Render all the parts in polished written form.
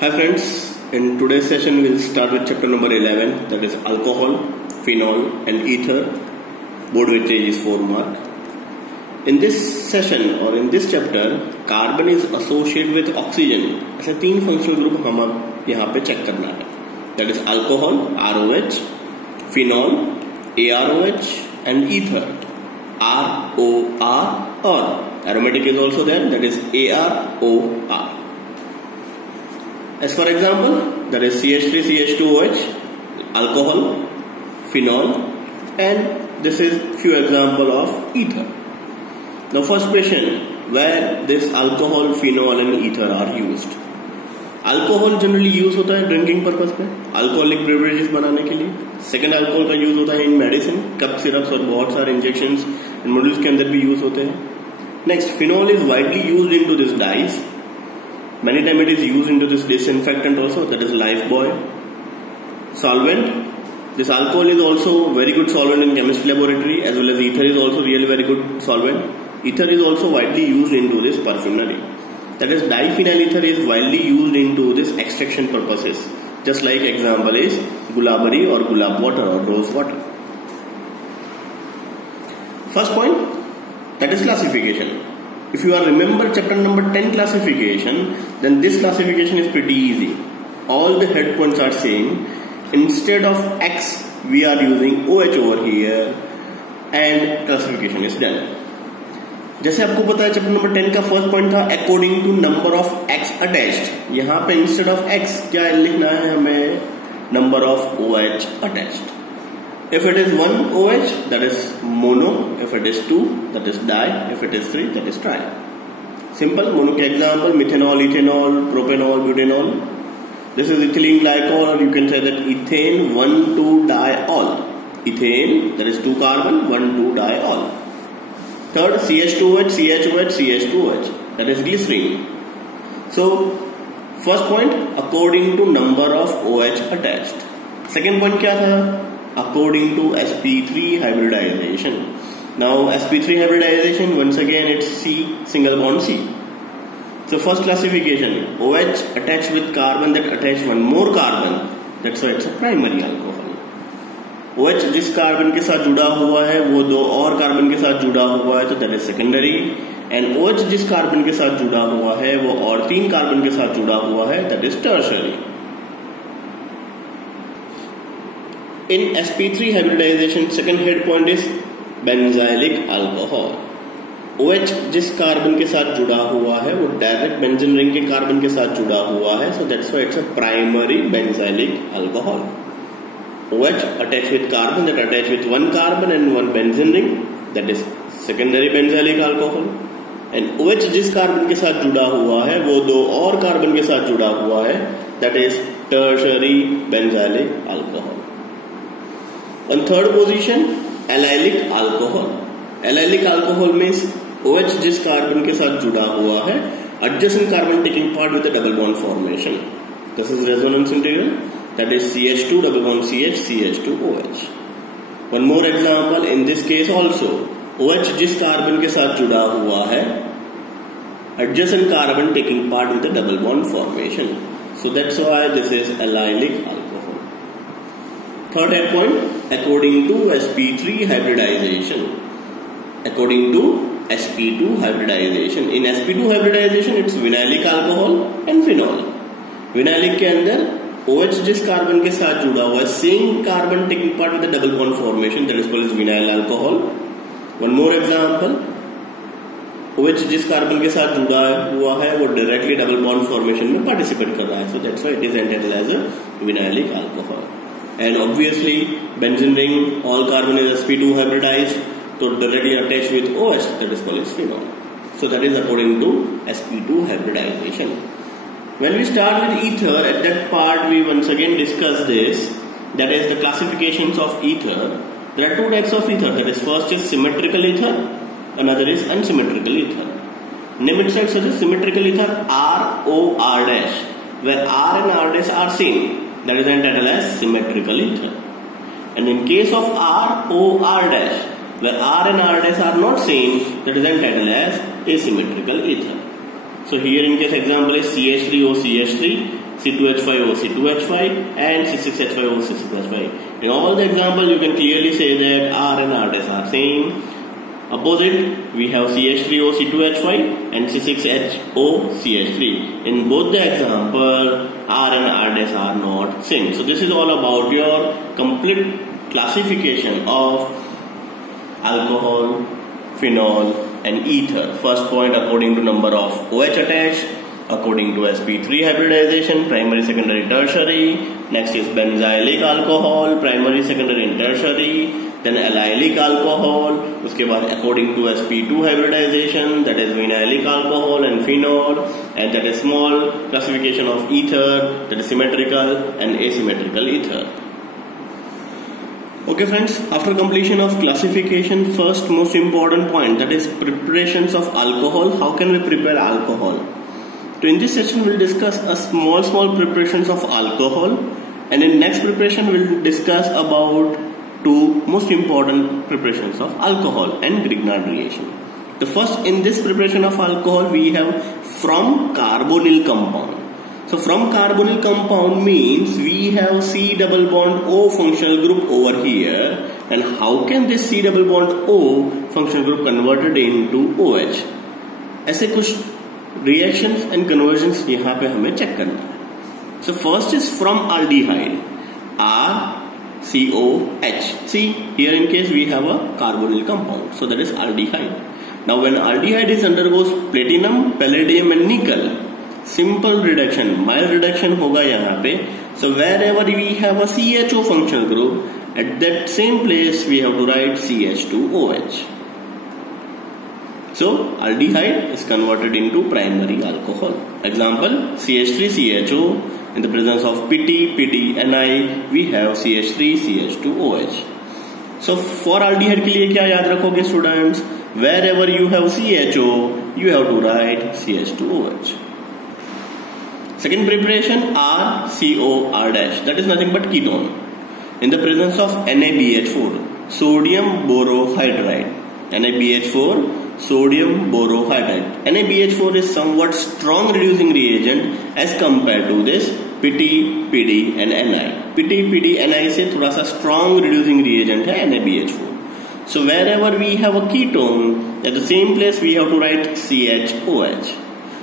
Hi friends, in today's session we'll start with chapter number 11, that is alcohol, phenol and ether. Board weightage is 4 mark. In this session or in this chapter, carbon is associated with oxygen. ऐसे 3 functional group हम यहाँ पे check करना है. That is alcohol, ROH, phenol, AROH and ether, ROR. Aromatic is also there, that is AROR. As for example, that is CH3, CH2OH, alcohol, phenol, and this is few example of ether. Now first question, where this alcohol, phenol and ether are used? Alcohol generally use होता है drinking purpose पे, alcoholic beverages बनाने के लिए. Second alcohol का use होता है इन medicine, cup syrups और बहुत सारे इंजेक्शंस इन मॉडल्स के अंदर भी यूज होते हैं. Next, phenol is widely used into this dyes. Many times it is used into this disinfectant also, that is Lifebuoy. Solvent. This alcohol is also very good solvent in chemistry laboratory, as well as ether is also really very good solvent. Ether is also widely used into this perfumery. That is diphenyl ether is widely used into this extraction purposes. Just like example is gulabari or gulab water or rose water. First point, that is classification. If you are remember chapter number 10 classification, then this classification is pretty easy. All the head points are same. Instead of X, we are using OH over here and classification is done. जैसे आपको पता है chapter number 10 का first point था according to number of X attached. यहाँ पे instead of X क्या लिखना है हमें? Number of OH attached. If it is 1 OH, that is mono. If it is 2, that is di. If it is 3, that is tri. Simple. Mono के example methanol, ethanol, propanol, butanol. This is ethylene glycol, or you can say that ethane 1,2-diol. Ethane, that is 2 carbon, 1,2-diol. Third, CH2OH, CHOH, CH2OH. That is glycerine. So, first point, according to number of OH attached. Second point क्या था? According to sp3 hybridization. Now sp3 hybridization, once again it's C, single bond C. So first classification, OH attached with carbon that attach one more carbon, that's why it's a primary alcohol. OH जिस carbon के साथ जुड़ा हुआ है वो 2 और carbon के साथ जुड़ा हुआ है तो that is secondary. And OH जिस कार्बन के साथ जुड़ा हुआ है वो और 3 कार्बन के साथ जुड़ा हुआ है that is tertiary. In sp3 hybridization, second head point is benzylic alcohol. OH जिस कार्बन के साथ जुड़ा हुआ है वो डायरेक्ट बेंजीन रिंग के कार्बन के साथ जुड़ा हुआ है, so that's why it's a primary benzylic alcohol. OH attached with carbon that attach with one carbon and one benzene ring, that is secondary benzylic alcohol. And OH जिस carbon के साथ जुड़ा हुआ है वो 2 और कार्बन के साथ जुड़ा हुआ है, that is tertiary benzylic alcohol. On third position, allylic alcohol. Allylic alcohol means OH जिस कार्बन के साथ जुड़ा हुआ है, adjacent carbon taking part with a double bond formation. This is resonance integral. That is CH2 double bond CH, CH2OH. One more example in this case also. OH जिस carbon के साथ जुड़ा हुआ है, adjacent carbon taking part with a double bond formation. So that's why this is allylic alcohol. Third head point, according to sp3 hybridization. According to sp2 hybridization. In sp2 hybridization, it's vinylic alcohol and phenol. Vinylic के अंदर OH जिस carbon के साथ जुड़ा हुआ है, same carbon taking part with the double bond formation, that is called as vinyl alcohol. One more example, OH जिस carbon के साथ जुड़ा हुआ है वो directly double bond formation में participate कर रहा है, so that's why it is entitled as a vinylic alcohol. And obviously benzene ring, all carbon is sp2 hybridized, so directly attached with OH, that is called as phenol. So that is according to sp2 hybridization. When we start with ether, at that part we once again discuss this, that is the classifications of ether. There are 2 types of ether, that is first is symmetrical ether, another is unsymmetrical ether. Name itself suggests symmetrical ether, ROR-, where R and R' are same, that is entitled as symmetrical ether. And in case of ROR-, where R and R' are not same, that is entitled as asymmetrical ether. So here in case example is CH3O CH3, C2H5O C2H5 and C6H5O C6H5. In all the examples you can clearly say that R and R dash are same. Opposite we have CH3O C2H5 and C6Ho CH3. In both the example R and R dash are not same. So this is all about your complete classification of alcohol, phenol and ether. First point according to number of OH attached, according to sp3 hybridization, primary, secondary, tertiary. Next is benzylic alcohol, primary, secondary and tertiary. Then allylic alcohol, उसके बाद according to sp2 hybridization, that is vinylic alcohol and phenol, and that is small classification of ether, that is symmetrical and asymmetrical ether. Okay friends, after completion of classification, first most important point, that is preparations of alcohol. How can we prepare alcohol? So in this session we'll discuss a small preparations of alcohol, and in next preparation we'll discuss about two most important preparations of alcohol and Grignard reaction. The first, in this preparation of alcohol we have from carbonyl compound. So from carbonyl compound means we have C double bond O functional group over here, and how can this C double bond O functional group converted into OH? ऐसे कुछ reactions and conversions यहाँ पे हमें check करना है. So first is from aldehyde, RCOH. See, here in case we have a carbonyl compound, so that is aldehyde. Now when aldehyde is undergoes platinum, palladium and nickel, simple reduction, mild reduction होगा यहाँ पे. So wherever we have a CHO functional group, at that same place we have to write CH2OH. So aldehyde is converted into primary alcohol. Example, CH3CHO. In the presence of PTNI, we have CH3CH2OH. So for aldehyde के लिए क्या याद रखोगे students? Wherever you have CHO, you have to write CH2OH. Second preparation, RCOR dash. That is nothing but ketone. In the presence of NaBH4, sodium borohydride. NaBH4, sodium borohydride. NaBH4 is somewhat strong reducing reagent as compared to this PT, PD and Ni. PT, PD, Ni से थोड़ा सा strong reducing reagent है NaBH4. So wherever we have a ketone, at the same place we have to write CHOH.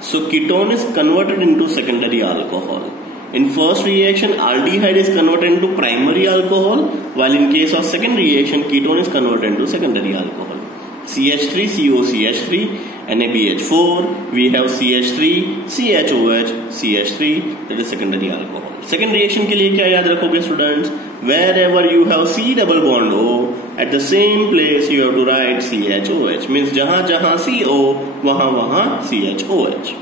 So ketone is converted into secondary alcohol. In first reaction, aldehyde is converted into primary alcohol, while in case of second reaction, ketone is converted into secondary alcohol. CH3COCH3, NaBH4, we have CH3, CHOH, CH3, that is secondary alcohol. Second reaction के लिए क्या याद रखोगे students? Wherever you have C double bond O, at the same place you have to write CHOH. Means जहाँ जहाँ CO, वहाँ वहाँ CHOH.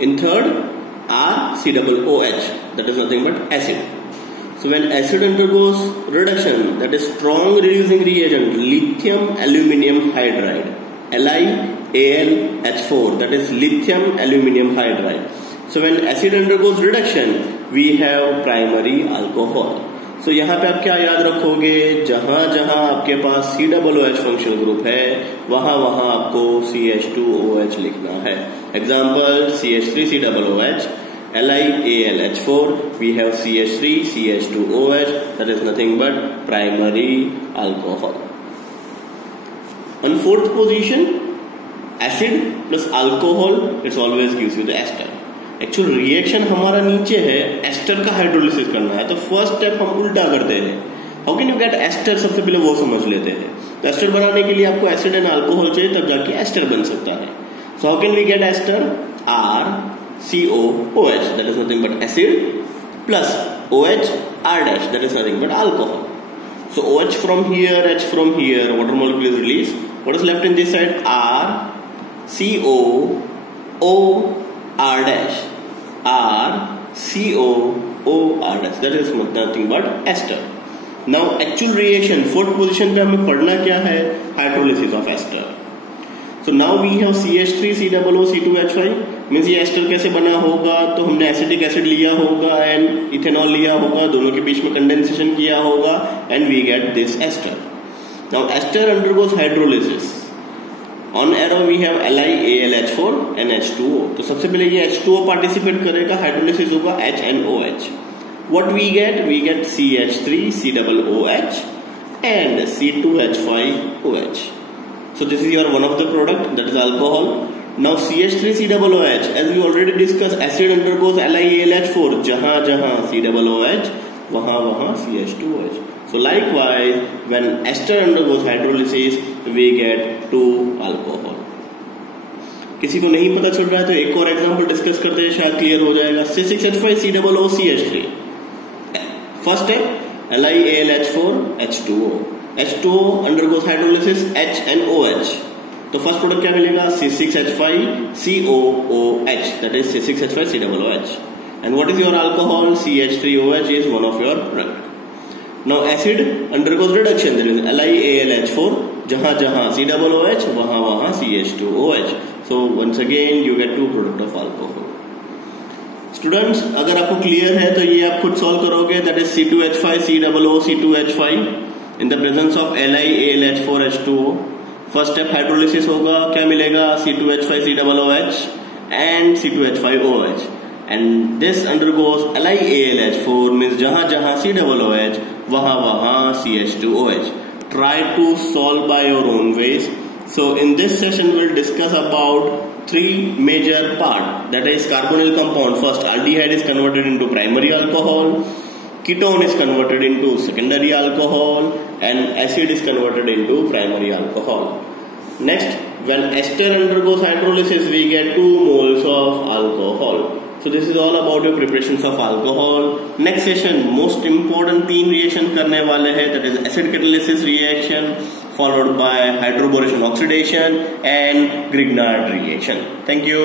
In third, RCOOH, that is nothing but acid. So when acid undergoes reduction, that is strong reducing reagent, lithium aluminium hydride, LiAlH4, that is lithium aluminium hydride. So when acid undergoes reduction, we have primary alcohol. So यहाँ पे आप क्या याद रखोगे? जहाँ जहाँ आपके पास COOH functional group है, वहाँ वहाँ आपको CH2OH लिखना है. Example, CH3COOH, LiAlH4, we have CH3, CH2OH, that is nothing but primary alcohol. On fourth position, acid plus alcohol, it always gives you the ester. Actual reaction हमारा नीचे है, ester का हाइड्रोलिसिस करना है, तो फर्स्ट स्टेप हम उल्टा करते हैं. How can you get ester? सबसे पहले वो समझ लेते हैं. तो एस्टर बनाने के लिए आपको एसिड एंड अल्कोहल चाहिए, तब जाके एस्टर बन सकता है. So how can we get ester? RCOOH, that is nothing but acid, plus OH R dash, that is nothing but alcohol. So OH from here, H from here, water molecule is released. What is left in this side? RCOOR dash, RCOOR dash, that is nothing but ester. Now actual reaction, fourth position पे हमें पढ़ना क्या है? Hydrolysis of ester. So now we have CH3COO C2H5. Means ये ester कैसे बना होगा? तो हमने एसिटिक एसिड लिया होगा एंड इथेनॉल लिया होगा, दोनों के बीच में कंडेंसेशन किया होगा, and we get this ester. Now ester undergoes hydrolysis. On arrow we have LiAlH4 and H2O। तो सबसे पहले ये H2O पार्टिसिपेट करेगा, हाइड्रोलिसिस होगा HNOH। What we get CH3COOH and C2H5OH। So this is your one of the product, that is alcohol। Now CH3COOH, as we already discussed, acid undergoes LiAlH4, जहां जहां COOH वहां वहां CH2OH। So likewise, when ester undergoes hydrolysis, we get 2 alcohol। किसी को नहीं पता चल रहा है तो एक और एग्जांपल डिस्कस करते हैं, शायद क्लियर हो जाएगा। C6H5COOCH3। फर्स्ट है LiAlH4 H2O। H2O undergoes hydrolysis HNOH। तो फर्स्ट प्रोडक्ट क्या मिलेगा? C6H5COOH, that is C6H5COOH। And what is your alcohol? CH3OH is one of your product। Now acid undergoes reduction, there is LiAlH4, जहां जहां COOH वहां वहां CH2OH। So once again you get 2 product of alcohol। Students, अगर आपको clear है तो ये आप खुद सॉल्व करोगे, that is C2H5COOC2H5 in the presence of LiAlH4 H2O। First step hydrolysis होगा, क्या मिलेगा? C2H5COOH and C2H5OH। And this undergoes LiAlH4, means जहां जहां COOH वहां वहां CH2OH। Try to solve by your own ways। So in this session we'll discuss about 3 major part, that is carbonyl compound। First, aldehyde is converted into primary alcohol, ketone is converted into secondary alcohol, and acid is converted into primary alcohol। Next, when ester undergoes hydrolysis, we get 2 moles of alcohol। So this is all about your preparations of alcohol। Next session most important 3 reaction करने वाले हैं, that is acid catalysis reaction followed by hydroboration oxidation and Grignard reaction। Thank you।